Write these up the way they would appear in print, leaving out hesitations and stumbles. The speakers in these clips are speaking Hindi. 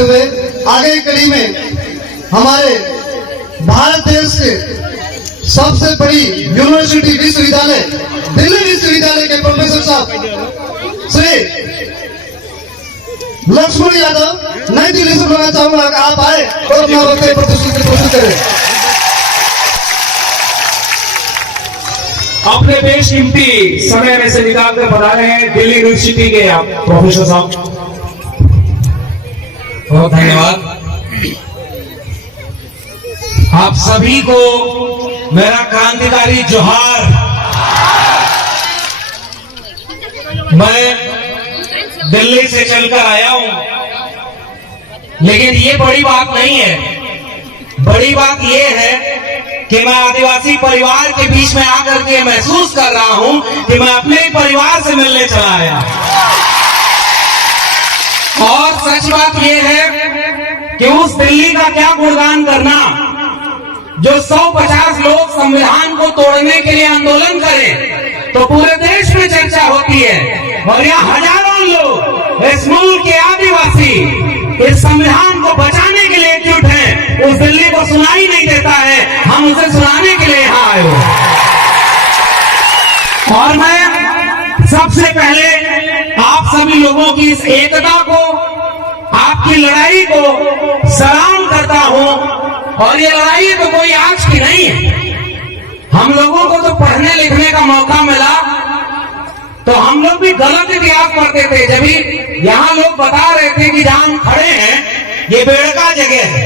हुए आगे की कड़ी में हमारे भारत देश के सबसे बड़ी यूनिवर्सिटी विश्वविद्यालय दिल्ली विश्वविद्यालय के प्रोफेसर साहब श्री लक्ष्मण यादव नई दिल्ली से बुलाना चाहूंगा कि आप आए और अपना वक्तव्य प्रस्तुत करें। अपने बेशकीमती समय में से निकाल कर बता रहे हैं दिल्ली यूनिवर्सिटी के आप प्रोफेसर साहब, बहुत धन्यवाद। आप सभी को मेरा क्रांतिकारी जोहार। मैं दिल्ली से चलकर आया हूं, लेकिन ये बड़ी बात नहीं है। बड़ी बात ये है कि मैं आदिवासी परिवार के बीच में आकर के महसूस कर रहा हूं कि मैं अपने ही परिवार से मिलने चला आया। और सच बात यह है कि उस दिल्ली का क्या गुणगान करना जो 150 लोग संविधान को तोड़ने के लिए आंदोलन करें तो पूरे देश में चर्चा होती है, और यहाँ हजारों लोग इस मुल्क के आदिवासी इस संविधान को बचाने के लिए एकजुट हैं। उस दिल्ली को सुनाई नहीं देता है, हम उसे सुनाने के लिए यहाँ आए हो। और मैं सबसे पहले आप सभी लोगों की इस एकता को, आपकी लड़ाई को सलाम करता हूं। और ये लड़ाई तो कोई आज की नहीं है। हम लोगों को तो पढ़ने लिखने का मौका मिला तो हम लोग भी गलत इतिहास पढ़ते थे। जब भी यहाँ लोग बता रहे थे कि जहां हम खड़े हैं ये बेड़का जगह है,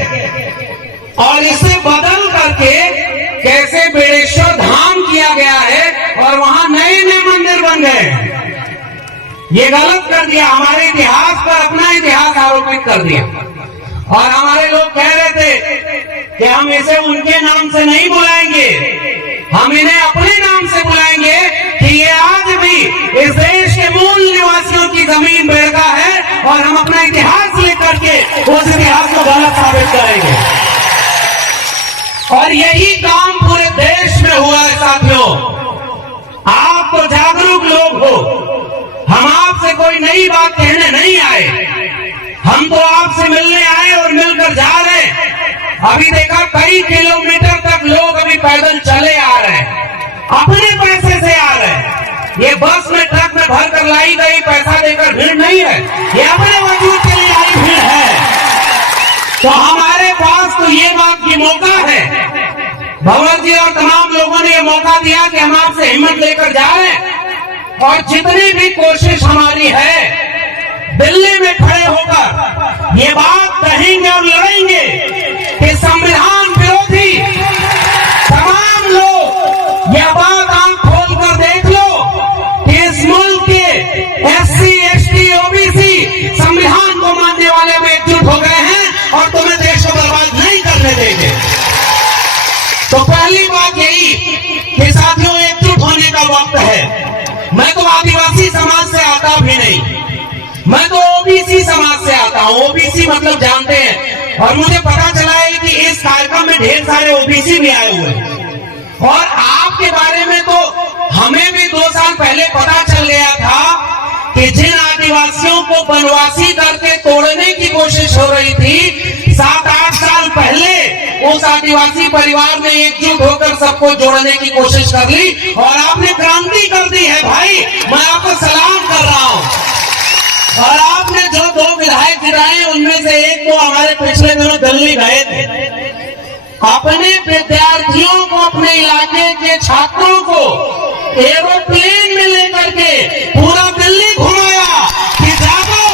और इसे बदल करके कैसे बेड़ेश्वर धाम किया गया है और वहां नए नए मंदिर बन गए। ये गलत कर दिया, हमारे इतिहास पर अपना इतिहास आरोपित कर दिया। और हमारे लोग कह रहे थे कि हम इसे उनके नाम से नहीं बुलाएंगे, हम इन्हें अपने नाम से बुलाएंगे कि ये आज भी इस देश के मूल निवासियों की जमीन बेड़का है, और हम अपना इतिहास लेकर के उस इतिहास को गलत साबित करेंगे। और यही काम पूरे देश में हुआ है साथियों। आप तो जागरूक लोग हो, हम आपसे कोई नई बात कहने नहीं आए, हम तो आपसे मिलने आए और मिलकर जा रहे हैं। अभी देखा कई किलोमीटर तक लोग अभी पैदल चले आ रहे हैं, अपने पैसे से आ रहे हैं। ये बस में ट्रक में भर कर लाई गई पैसा देकर भीड़ नहीं है, ये अपने वजूद के लिए आई भीड़ है। तो हमारे पास तो ये बात की मौका है, भगवत जी और तमाम लोगों ने ये मौका दिया कि हम आपसे हिम्मत लेकर जा रहे हैं। और जितनी भी कोशिश हमारी है दिल्ली में खड़े होकर ये बात कहेंगे और लड़ेंगे कि संविधान विरोधी तमाम लोग यह बात आंख खोल कर देख लो कि इस मुल्क के SC, ST, OBC संविधान को मानने वाले में एकजुट हो गए हैं और तुम्हें देश को बर्बाद नहीं करने देंगे। तो पहली बात यही कि साथियों एकजुट होने का वक्त है। मैं तो आदिवासी समाज से आता भी नहीं, मैं तो OBC समाज से आता हूँ। OBC मतलब जानते हैं, और मुझे पता चला है कि इस कार्यक्रम में ढेर सारे OBC भी आए हुए हैं। और आपके बारे में तो हमें भी 2 साल पहले पता चल गया था कि जिन आदिवासियों को वनवासी करके तोड़ने की कोशिश हो रही थी 7-8 साल पहले उस आदिवासी परिवार ने एकजुट होकर सबको जोड़ने की कोशिश कर ली, और आपने क्रांति कर दी है भाई। मैं आपको सलाम कर रहा हूँ। और आपने जो 2 विधायक जिताए उनमें से एक तो हमारे पिछले दिनों दिल्ली गए थे, अपने विद्यार्थियों को, अपने इलाके के छात्रों को एरोप्लेन में लेकर के पूरा दिल्ली घुमाया कि जाओ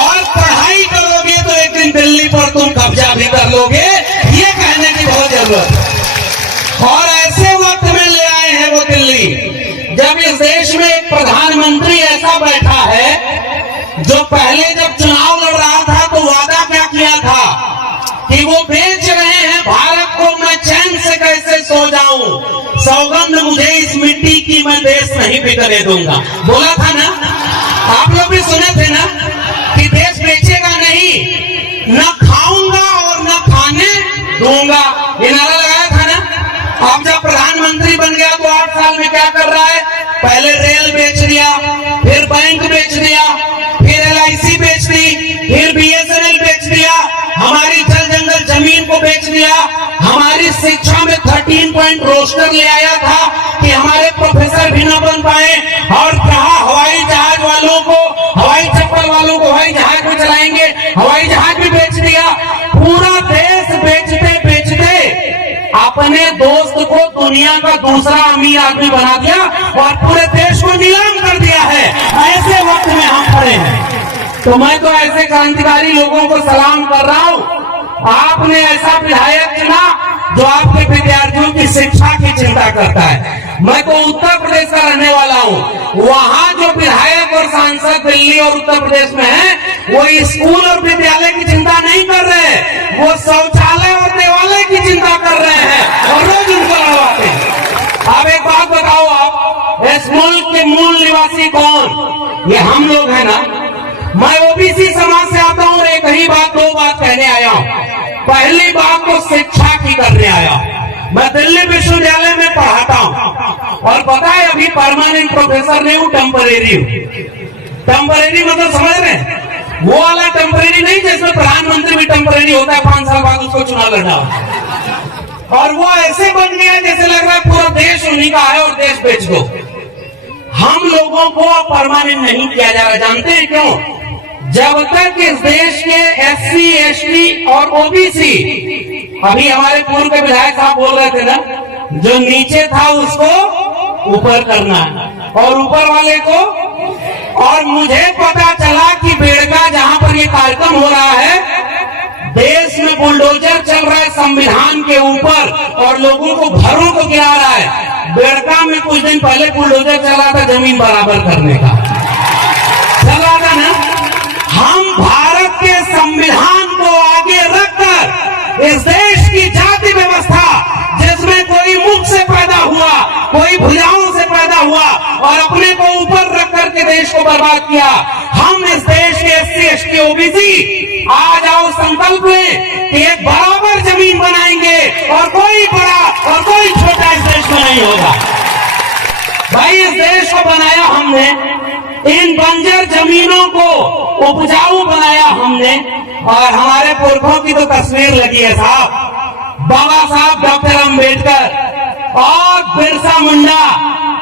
और पढ़ाई करोगे तो एक दिन दिल्ली पर तुम कब्जा भी कर लोगे, ये कहने की बहुत जरूरत है। और ऐसे वक्त में ले आए हैं वो दिल्ली जब इस देश में एक प्रधानमंत्री ऐसा बैठा है जो पहले जब चुनाव लड़ रहा था तो वादा क्या किया था कि वो बेच रहे हैं भारत को, मैं चैन से कैसे सो जाऊं, सौगंध मुझे इस मिट्टी की, मैं देश नहीं बिकने दूंगा। बोला था ना, आप लोग भी सुने थे ना कि देश बेचेगा नहीं, न खाऊंगा और न खाने दूंगा, ये नारा लगाया था ना। अब जब प्रधानमंत्री बन गया तो 8 साल में क्या कर रहा है, पहले रेल बेच दिया, फिर बैंक बेच दिया, फिर LIC बेच दी, फिर BSNL बेच पोस्टर ले आया था कि हमारे प्रोफेसर भी न बन पाए, और कहा हवाई जहाज वालों को, हवाई चप्पल वालों को हवाई जहाज में चलाएंगे, हवाई जहाज भी बेच दिया। पूरा देश बेचते बेचते अपने दोस्त को दुनिया का दूसरा अमीर आदमी बना दिया और पूरे देश को नीलाम कर दिया है। ऐसे वक्त में हम खड़े हैं। तो मैं तो ऐसे क्रांतिकारी लोगों को सलाम कर रहा हूं। आपने ऐसा विधायक चुना जो आपके विद्यार्थियों की शिक्षा की चिंता करता है। मैं तो उत्तर प्रदेश का रहने वाला हूं। वहां जो विधायक और सांसद दिल्ली और उत्तर प्रदेश में हैं, वो स्कूल और विद्यालय की चिंता नहीं कर रहे, वो शौचालय और देवालय की चिंता कर रहे हैं और रोज उनको लड़वाते हैं। अब एक बात बताओ, आप इस मुल्क के मूल निवासी कौन? ये हम लोग हैं ना। मैं ओबीसी समाज से आता हूं और एक ही बात, दो बात कहने आया हूं। पहली बात तो शिक्षा की करने आया। मैं दिल्ली विश्वविद्यालय में पढ़ाता हूं और पता है अभी परमानेंट प्रोफेसर नहीं हूं, टेम्परेरी हूं। टेम्परेरी मतलब समझ रहे हैं? वो वाला टेम्परेरी नहीं जिसमें प्रधानमंत्री भी टेम्परेरी होता है, 5 साल बाद उसको चुनाव लड़ना होता। और वो ऐसे बन गया जैसे लग रहा है पूरा देश उन्हीं का है और देश बेच दो। हम लोगों को परमानेंट नहीं किया जा रहा। जानते हैं क्यों? जब तक इस देश के SC, ST और OBC, अभी हमारे पूर्व के विधायक साहब बोल रहे थे ना, जो नीचे था उसको ऊपर करना और ऊपर वाले को। और मुझे पता चला कि बेड़का जहां पर ये कार्यक्रम हो रहा है, देश में बुलडोजर चल रहा है संविधान के ऊपर और लोगों को घरों को गिरा रहा है। बेड़का में कुछ दिन पहले बुलडोजर चल रहा था जमीन बराबर करने का, चल रहा था ना। हम भारत के संविधान को आगे रखकर इस देश की जाति व्यवस्था, जिसमें कोई मुख से पैदा हुआ, कोई भुजाओं से पैदा हुआ और अपने को ऊपर रख करके देश को बर्बाद किया, हम इस देश के SC, ST, OBC आज आओ संकल्प लें कि एक बराबर जमीन बनाएंगे और कोई बड़ा और कोई छोटा इस देश में नहीं होगा। भाई, इस देश को बनाया हमने, इन बंजर जमीनों को उपजाऊ बनाया हमने, और हमारे पुरखों की तो तस्वीर लगी है साहब। बाबा साहब डॉक्टर अंबेडकर और बिरसा मुंडा,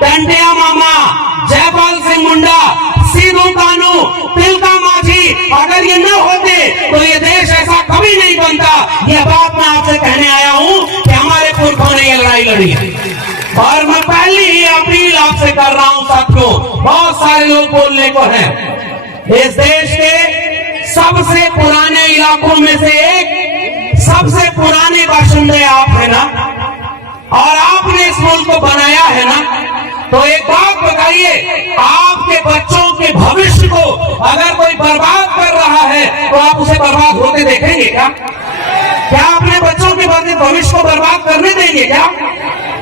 टंटिया मामा, जयपाल सिंह मुंडा, सीधू कानू, तिलका माझी, अगर ये न होते तो ये देश ऐसा कभी नहीं बनता। ये बात मैं आपसे कहने आया हूं कि हमारे पुरखों ने ये लड़ाई लड़ी है। और मैं पहली ही अपील आपसे कर रहा हूं साथियों, बहुत सारे लोग बोलने को हैं। इस देश के सबसे पुराने इलाकों में से एक, सबसे पुराने बाशिंदे आप है ना, और आपने इस मुल्क को बनाया है ना। तो एक बात बताइए, आपके बच्चों के भविष्य को अगर कोई बर्बाद कर रहा है तो आप उसे बर्बाद होते देखेंगे क्या? क्या अपने बच्चों के भविष्य को बर्बाद करने देंगे क्या?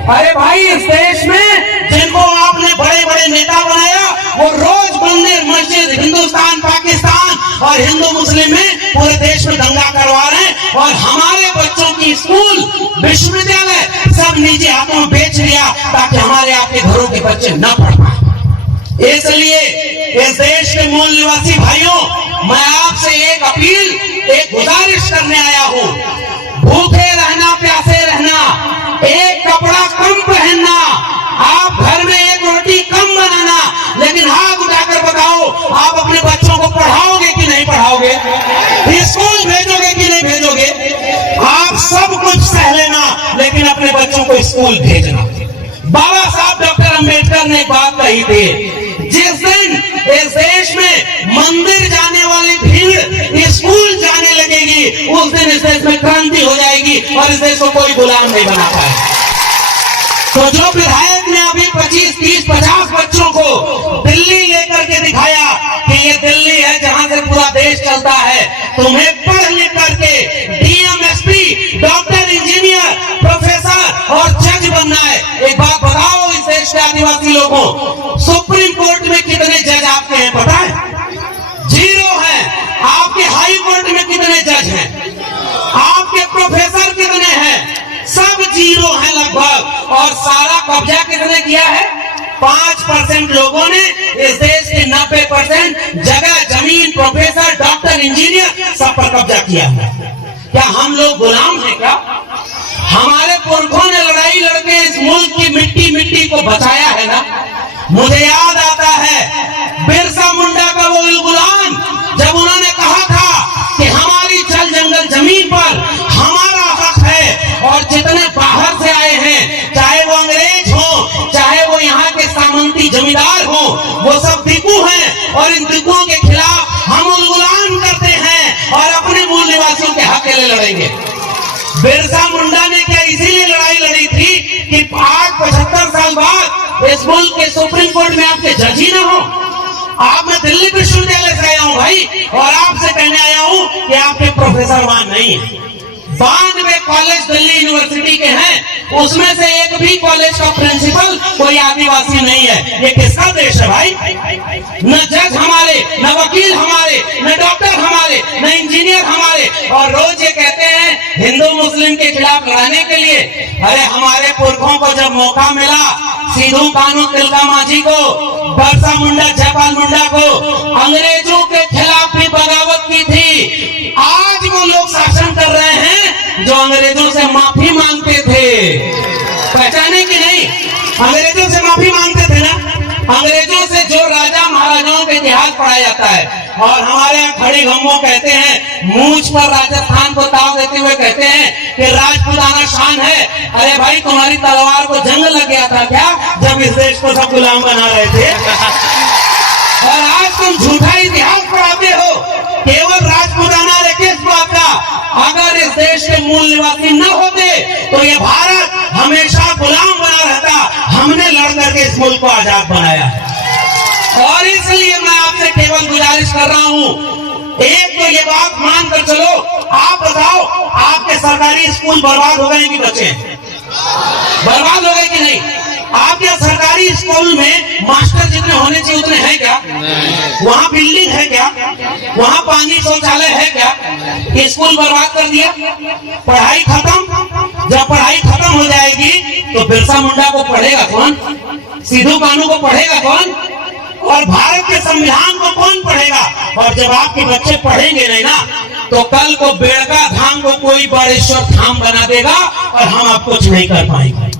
अरे भाई, इस देश में जिनको आपने बड़े बड़े नेता बनाया, वो रोज मंदिर, मस्जिद, हिंदुस्तान, पाकिस्तान और हिंदू मुस्लिम में पूरे देश में दंगा करवा रहे हैं, और हमारे बच्चों की स्कूल, विश्वविद्यालय सब निजी हाथों में बेच दिया ताकि हमारे आपके घरों के बच्चे न पढ़ पाए। इसलिए इस देश के मूल निवासी भाइयों, मैं आपसे एक अपील, एक गुजारिश करने आया हूं। भूखे रहना, प्यासे रहना, एक कपड़ा कम पहनना, आप घर में एक रोटी कम बनाना, लेकिन हाथ उठाकर बताओ, आप अपने बच्चों को पढ़ाओगे कि नहीं पढ़ाओगे? स्कूल भेजोगे कि नहीं भेजोगे? आप सब कुछ सह लेना, लेकिन अपने बच्चों को स्कूल भेजना। बाबा साहब डॉक्टर अंबेडकर ने एक बात कही थी, जिस दिन इस देश में मंदिर जाने वाली भीड़ स्कूल जाने लगेगी, उस दिन इस देश में क्रांति हो जाएगी और इस देश को कोई गुलाम नहीं बना पाएगा। तो जो विधायक ने अभी 25, 30, 50 बच्चों को दिल्ली लेकर के दिखाया कि ये दिल्ली है जहां से पूरा देश चलता है, तुम्हें पढ़ लिख करके DM, SP, doctor, engineer, professor और जज बनना है। एक बात बताओ इस देश के आदिवासी लोगों, सुप्रीम कोर्ट में कितने जज आपके हैं पता है? 0 है। आपके हाई कोर्ट में कितने जज हैं? आपके प्रोफेसर कितने हैं? सब 0 है लगभग। और सारा कब्जा किसने किया है? 5% लोगों ने इस देश के 90% जगह, जमीन, प्रोफेसर, डॉक्टर, इंजीनियर सब पर कब्जा किया है। क्या हम लोग गुलाम हैं क्या? हमारे पुरखों ने लड़ाई लड़के इस मुल्क की मिट्टी को बचाया है ना। मुझे याद आता है बिरसा मुंडा का वो गुलाम, जब उन्होंने कहा था कि हमारी जल जंगल जमीन पर हमारा हक है, और जितने बाहर से आए हैं, चाहे वो अंग्रेज हो, चाहे वो यहाँ के सामंती जमींदार हो, वो सब दिकू हैं, और इन दिकुओं के खिलाफ हम गुलाम करते हैं और अपने मूल निवासियों के हक के लिए लड़ेंगे। बिरसा मुंडा ने क्या इसीलिए लड़ाई लड़ी थी कि आज 75 साल बाद इस मुल्क के सुप्रीम कोर्ट में आपके जज ही ना हो। आप, मैं दिल्ली विश्वविद्यालय से आया हूं भाई, और आपसे कहने आया हूं कि आपके प्रोफेसर वहां नहीं है। 92 कॉलेज दिल्ली यूनिवर्सिटी के हैं, उसमें से एक भी कॉलेज का प्रिंसिपल कोई आदिवासी नहीं है। ये किसका देश है भाई? न जज हमारे, न वकील हमारे, न डॉक्टर हमारे, न इंजीनियर हमारे, और रोज ये कहते हैं हिंदू मुस्लिम के खिलाफ लड़ने के लिए। अरे हमारे पुरखों को जब मौका मिला, सिद्धू कानू तिलका मांझी को, बिरसा मुंडा, जयपाल मुंडा को, अंग्रेजों के खिलाफ भी बगावत की थी। आज वो लोग शासन कर रहे हैं जो अंग्रेजों से माफी मांगते थे। पहचाने कि नहीं? अंग्रेजों से माफी मांगते थे ना। अंग्रेजों से जो राजा महाराजाओं का इतिहास पढ़ाया जाता है, और हमारे यहाँ खड़ी गम्मो कहते हैं, मूंछ पर राजस्थान को ताव देते हुए कहते हैं कि राजपूताना शान है। अरे भाई, तुम्हारी तलवार को जंग लग गया था क्या जब इस देश को सब गुलाम बना रहे थे? और आज तुम झूठा इतिहास पढ़ाते हो केवल राजपूताना रे किस बात का? अगर इस देश के मूल निवासी न होते तो ये भारत हमेशा गुलाम बना रहता। हमने लड़ करके इस मुल्क को आजाद बनाया, और इसलिए मैं आपसे केवल गुजारिश कर रहा हूं, एक तो ये बात मान कर चलो। आप बताओ, आपके सरकारी स्कूल बर्बाद हो गए कि बचे? बर्बाद हो गए कि नहीं? आपके सरकारी स्कूल में मास्टर जितने होने चाहिए उतने हैं क्या? वहाँ बिल्डिंग है क्या? वहाँ पानी शौचालय है क्या? स्कूल बर्बाद कर दिया, पढ़ाई खत्म। जब पढ़ाई खत्म हो जाएगी तो बिरसा मुंडा को पढ़ेगा कौन? सिद्धू कानू को पढ़ेगा कौन? और भारत के संविधान को कौन पढ़ेगा? और जब आपके बच्चे पढ़ेंगे नहीं ना, तो कल को बेड़का धाम को कोई बड़ेश्वर धाम बना देगा और हम आप कुछ नहीं कर पाएंगे।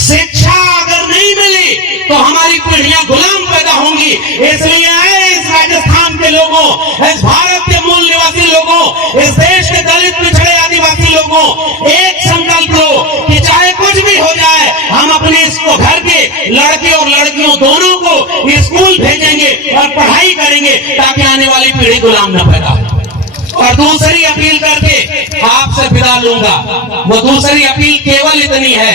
शिक्षा अगर नहीं मिली तो हमारी पीढ़ियां गुलाम पैदा होंगी। इसलिए इस राजस्थान के लोगों, इस भारत के मूल निवासी लोगों, इस देश के दलित पिछड़े आदिवासी लोगों, एक संकल्प लो कि चाहे कुछ भी हो जाए, हम अपने इसको घर के लड़के और लड़कियों दोनों को स्कूल भेजेंगे और पढ़ाई करेंगे ताकि आने वाली पीढ़ी गुलाम न पैदा हो। और दूसरी अपील करके आपसे विदा लूंगा। वो दूसरी अपील केवल इतनी है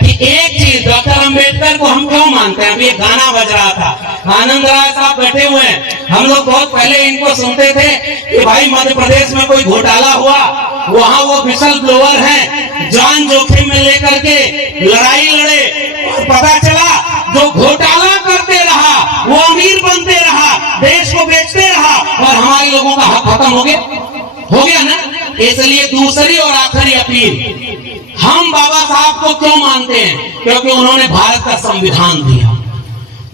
कि एक चीज, डॉक्टर अंबेडकर को हम क्यों मानते हैं? अभी एक गाना बज रहा था, आनंद राय साहब बैठे हुए हैं, हम लोग बहुत पहले इनको सुनते थे कि भाई मध्य प्रदेश में कोई घोटाला हुआ, वहां वो विसल ब्लोअर हैं, जान जोखिम में लेकर के लड़ाई लड़े, और पता चला जो घोटाला करते रहा वो अमीर बनते रहा, देश को बेचते रहा, और हमारे लोगों का हक खत्म हो गया ना। इसलिए दूसरी और आखिरी अपील, हम बाबा साहब को क्यों मानते हैं? क्योंकि उन्होंने भारत का संविधान दिया।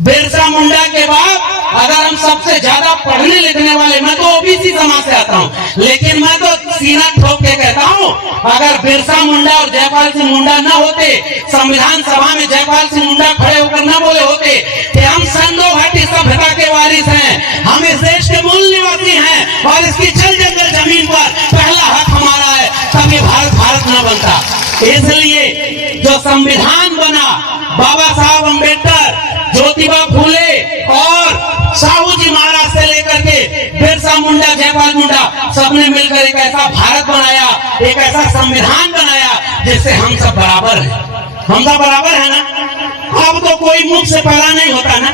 बिरसा मुंडा के बाद अगर हम सबसे ज्यादा पढ़ने लिखने वाले, मैं तो ओबीसी समाज से आता हूँ, लेकिन मैं तो सीना ठोक के कहता हूँ, अगर बिरसा मुंडा और जयपाल सिंह मुंडा न होते, संविधान सभा में जयपाल सिंह मुंडा खड़े होकर न बोले होते कि हम संधो घाटी सभ्यता के वारिस हैं, हम इस देश के मूल निवासी हैं और इसकी जल जंगल जमीन पर पहला हक हमारा है, तब ये भारत न बनता। इसलिए जो संविधान बना, बाबा साहब अंबेडकर, ज्योतिबा फूले और साहू जी महाराज से लेकर के बिरसा मुंडा, जयपाल मुंडा, सबने मिलकर एक ऐसा भारत बनाया, एक ऐसा संविधान बनाया जिससे हम सब बराबर हैं। हम सब बराबर है ना। अब तो कोई मुख से पैदा नहीं होता ना,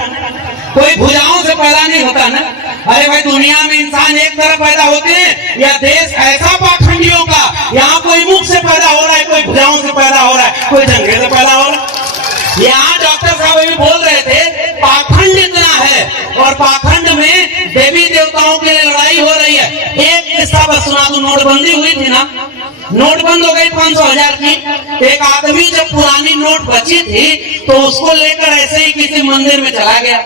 कोई भुजाओं से पैदा नहीं होता ना। अरे भाई, दुनिया में इंसान एक तरफ पैदा होते हैं, या देश ऐसा पाखंडियों का, यहाँ कोई मुख से पैदा हो रहा है, कोई भुजाओं से पैदा हो रहा है, कोई दंगे से पैदा हो रहा है। यहाँ डॉक्टर साहब भी बोल रहे थे पाखंड इतना है, और पाखंड में देवी देवताओं के लिए लड़ाई हो रही है। एक किस्सा बस सुना दूं, नोटबंदी हुई थी ना, नोट बंद हो गई 500,000 की। एक आदमी जब पुरानी नोट बची थी तो उसको लेकर ऐसे ही किसी मंदिर में चला गया।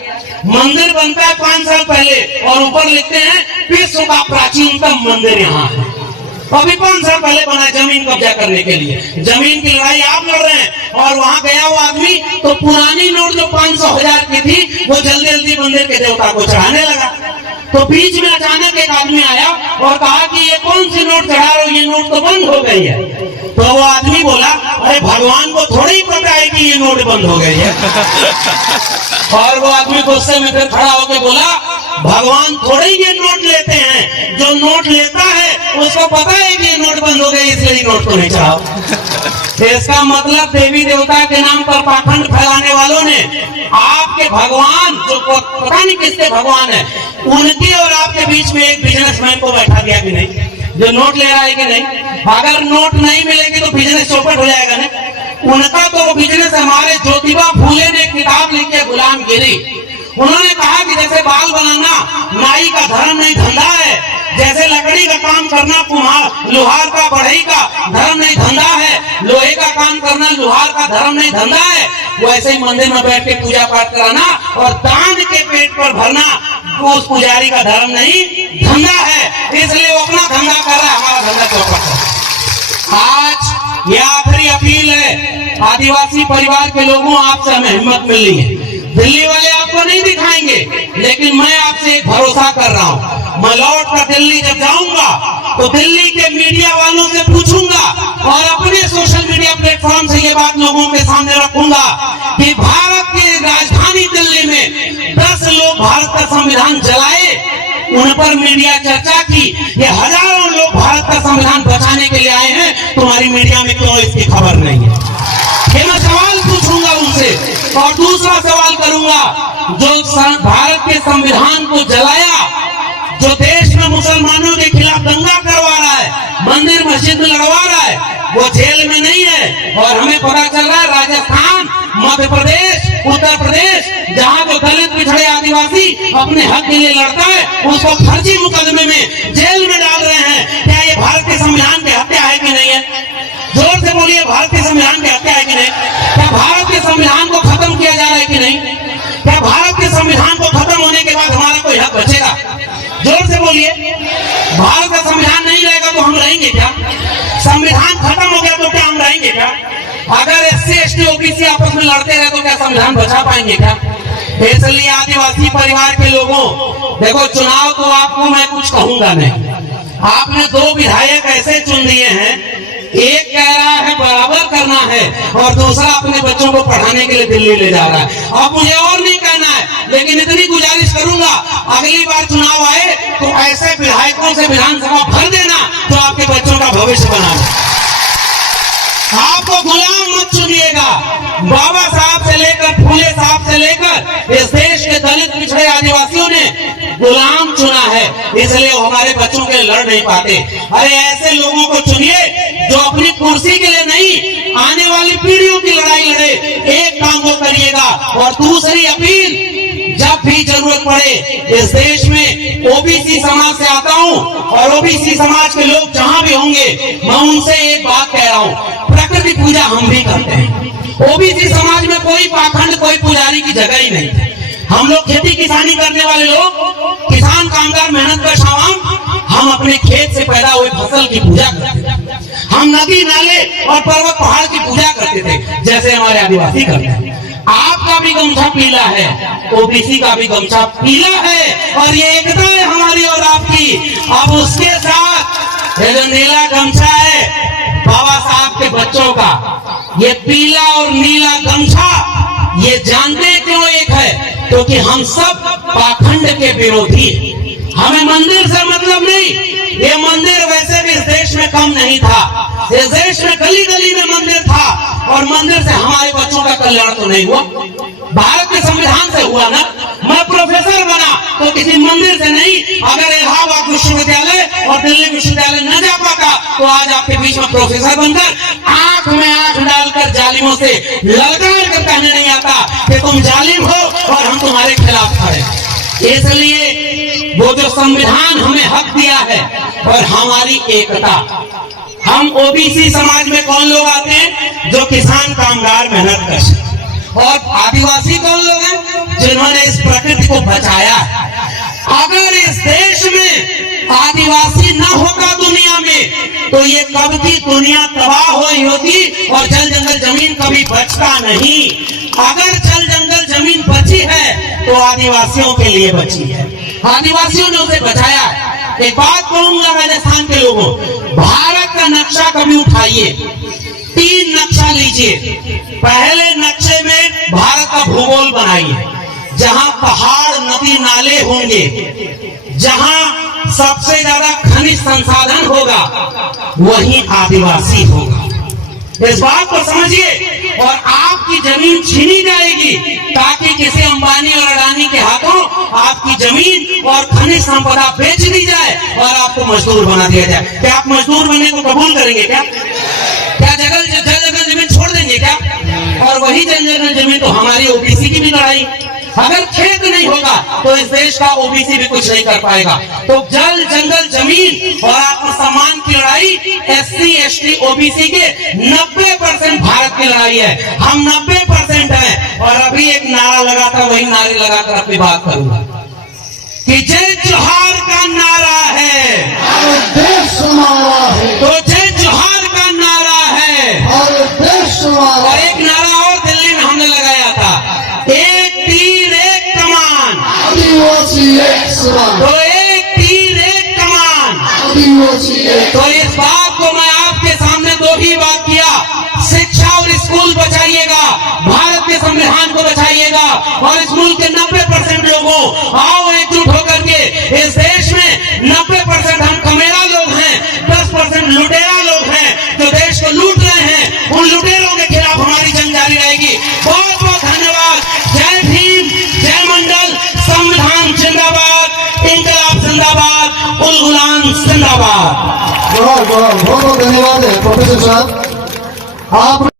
मंदिर बनता है 5 साल पहले, और ऊपर लिखते हैं विश्व का प्राचीनतम मंदिर यहाँ है। अभी 5 साल पहले बना है जमीन कब्जा करने के लिए। जमीन की लड़ाई आप लड़ रहे हैं और वहां गया वो आदमी तो पुरानी नोट जो 500,000 की थी वो जल्दी जल्दी मंदिर के देवता को चढ़ाने लगा। तो बीच में अचानक एक आदमी आया और कहा कि ये कौन सी नोट चढ़ा रहे हो, ये नोट तो बंद हो गई है। तो वो आदमी बोला, अरे भगवान को थोड़ी ही पता है कि ये नोट बंद हो गई है। और वो आदमी गुस्से में फिर खड़ा होकर बोला, भगवान थोड़े ही ये नोट लेते हैं, जो नोट लेता है उसको पता है कि ये नोट बंद हो गई इसलिए नोट को नहीं चढ़ाओ। इसका मतलब देवी देवता के नाम पर पाखंड फैलाने वालों ने आपके भगवान, जो पता नहीं किसके भगवान है, उनके और आपके बीच में एक बिजनेसमैन को बैठा दिया कि नहीं, जो नोट ले रहा है कि नहीं। अगर नोट नहीं मिलेगी तो बिजनेस चौपट हो जाएगा ना। उनका तो बिजनेस, हमारे ज्योतिबा फूले ने किताब लिखी है गुलामगिरी। उन्होंने कहा कि जैसे बाल बनाना नाई का धर्म नहीं धंधा है, जैसे लकड़ी का काम करना कुम्हार लोहार का बढ़ई का धर्म नहीं धंधा है, लोहे का काम करना लोहार का धर्म नहीं धंधा है, वैसे ही मंदिर में बैठ के पूजा पाठ कराना और दान के पेट पर भरना वो उस पुजारी का धर्म नहीं धंधा है। इसलिए वो अपना धंधा कर रहा है, हमारा धंधा चौपट है। आज ये आखिरी अपील है आदिवासी परिवार के लोगों, आपसे हमें हिम्मत मिल रही है। दिल्ली वाले आपको नहीं दिखाएंगे, लेकिन मैं आपसे एक भरोसा कर रहा हूँ, मैं लौट कर दिल्ली जब जाऊंगा तो दिल्ली के मीडिया वालों से पूछूंगा और अपने सोशल मीडिया प्लेटफॉर्म से ये बात लोगों के सामने रखूंगा कि भारत की राजधानी दिल्ली में 10 लोग भारत का संविधान जलाए, उन पर मीडिया चर्चा की, ये हजारों लोग भारत का संविधान बचाने के लिए आए हैं, तुम्हारी मीडिया में क्यों इसकी खबर नहीं है। ये मैं सवाल पूछूंगा उनसे। और दूसरा सवाल करूंगा, जो भारत के संविधान को जलाया, जो देश में मुसलमानों के खिलाफ दंगा करवा रहा है, मंदिर मस्जिद में लड़वा रहा है, वो जेल में नहीं है। और हमें पता चल रहा है राजस्थान, मध्य प्रदेश, उत्तर प्रदेश, जहाँ जो दलित पिछड़े आदिवासी अपने हक के लिए लड़ता है, उसको फर्जी मुकदमे में जेल में डाल रहे हैं। क्या ये भारत के संविधान की हत्या है कि नहीं है? जोर से बोलिए, भारत के संविधान की हत्या है कि नहीं? क्या भारत के संविधान को खत्म किया जा रहा है कि नहीं? क्या भारत के संविधान को खत्म होने के बाद हमारा कोई हक बचेगा? जोर से बोलिए। भारत का संविधान नहीं रहेगा तो हम रहेंगे क्या? संविधान खत्म हो गया तो क्या हम रहेंगे क्या? अगर SC ST OBC आपस में लड़ते रहे तो क्या संविधान बचा पाएंगे क्या? इसलिए आदिवासी परिवार के लोगों, देखो चुनाव तो आपको मैं कुछ कहूंगा नहीं। आपने 2 विधायक ऐसे चुन दिए हैं, एक कह रहा है बराबर करना है और दूसरा अपने बच्चों को पढ़ाने के लिए दिल्ली ले जा रहा है। अब मुझे और नहीं कहना है, लेकिन इतनी गुजारिश करूंगा, अगली बार चुनाव आए तो ऐसे विधायकों से विधानसभा भर देना जो आपके बच्चों का भविष्य बनाना। आपको गुलाम मत चुनिएगा। बाबा साहब से लेकर फूले साहब से लेकर इस देश के दलित पिछड़े आदिवासियों ने गुलाम चुना है, इसलिए वो हमारे बच्चों के लड़ नहीं पाते। अरे ऐसे लोगों को चुनिए जो अपनी कुर्सी के लिए नहीं, आने वाली पीढ़ियों की लड़ाई लड़े। एक काम वो करिएगा। और दूसरी अपील, जब भी जरूरत पड़े, इस देश में OBC समाज से आता हूं और OBC समाज के लोग जहां भी होंगे, मैं उनसे एक बात कह रहा हूं, प्रकृति पूजा हम भी करते हैं। OBC समाज में कोई पाखंड, कोई पुजारी की जगह ही नहीं। हम लोग खेती किसानी करने वाले लोग, किसान कामगार मेहनत का शाम, हम अपने खेत से पैदा हुई फसल की पूजा करते थे। हम नदी नाले और पर्वत पहाड़ की पूजा करते थे, जैसे हमारे आदिवासी करते हैं। आपका भी गमछा पीला है, OBC का भी गमछा पीला है, और ये एकता है हमारी और आपकी। अब उसके साथ ये जो नीला गमछा है बाबा साहब के बच्चों का, ये पीला और नीला गमछा, ये जानते क्यों एक है? क्योंकि हम सब पाखंड के विरोधी। हमें मंदिर से मतलब नहीं, ये मंदिर वैसे भी इस देश में कम नहीं था। इस देश में गली गली में मंदिर था, और मंदिर से हमारे बच्चों का कल्याण तो नहीं हुआ, भारत के संविधान से हुआ ना। मैं प्रोफेसर बना तो किसी मंदिर से नहीं। अगर इलाहाबाद विश्वविद्यालय और दिल्ली विश्वविद्यालय न जा पाता तो आज आपके बीच में प्रोफेसर बनकर आंख में आंख डालकर जालिमों से ललकार कर कहने नहीं आता कि तुम जालिम हो और हम तुम्हारे खिलाफ खड़े। इसलिए वो जो संविधान हमें हक दिया है और हमारी एकता, हम OBC समाज में कौन लोग आते हैं? जो किसान कामगार मेहनत कश। और आदिवासी कौन लोग हैं? जिन्होंने इस प्रकृति को बचाया। अगर इस देश में आदिवासी न होगा दुनिया में तो ये कब की दुनिया तबाह हुई होती और जल जंगल जमीन कभी बचता नहीं। अगर जल जंगल जमीन बची है तो आदिवासियों के लिए बची है, आदिवासियों ने उसे बचाया है। एक बात कहूंगा राजस्थान के लोगों, भारत का नक्शा कभी उठाइए, 3 नक्शा लीजिए। पहले नक्शे में भारत का भूगोल बनाइए, जहां पहाड़ नदी नाले होंगे, जहां सबसे ज्यादा खनिज संसाधन होगा, वहीं आदिवासी होगा। इस बात को समझिए और आपकी जमीन छीनी जाएगी ताकि किसी अंबानी और अडानी के हाथों आपकी जमीन और खनिज संपदा बेच दी जाए और आपको मजदूर बना दिया जाए। क्या आप मजदूर बनने को कबूल करेंगे? क्या जगह जमीन छोड़ देंगे क्या? और वही जगह जमीन तो हमारी ओबीसी की भी लड़ाई। अगर खेत नहीं होगा तो इस देश का ओबीसी भी कुछ नहीं कर पाएगा। तो जल जंगल जमीन और आत्मसम्मान की लड़ाई एससी एसटी ओबीसी के 90% भारत की लड़ाई है। हम 90% हैं। और अभी एक नारा लगा था, वही नारे लगाकर अपनी बात करूंगा कि जय जोहार का नारा है, देश हमारा है, तो जय जोहार का नारा है। और देश हमारा। और एक नारा और दिल्ली में हमने लगाया था, एक तीर एक कमान, आदिवासी एक समान, तो एक तीर एक कमान। आदिवासी एक। तो इस बात को मैं आपके सामने 2 ही बात किया, शिक्षा और स्कूल बचाइएगा, भारत के संविधान को बचाइएगा और इस मुल्क के 90% लोगों आओ एकजुट होकर के इस देश में 90% हम कमेरा लोग हैं, 10% लुटेरा लोग हैं जो देश को लूट रहे हैं। उन लुटेरों के खिलाफ हमारी जंग जारी रहेगी। बहुत बहुत धन्यवाद। जय भीम, जय मंडल, संविधान जिंदाबाद, इंकलाब जिंदाबाद, उल गुलाम जिंदाबाद। बहुत बहुत धन्यवाद है प्रोफेसर साहब। आप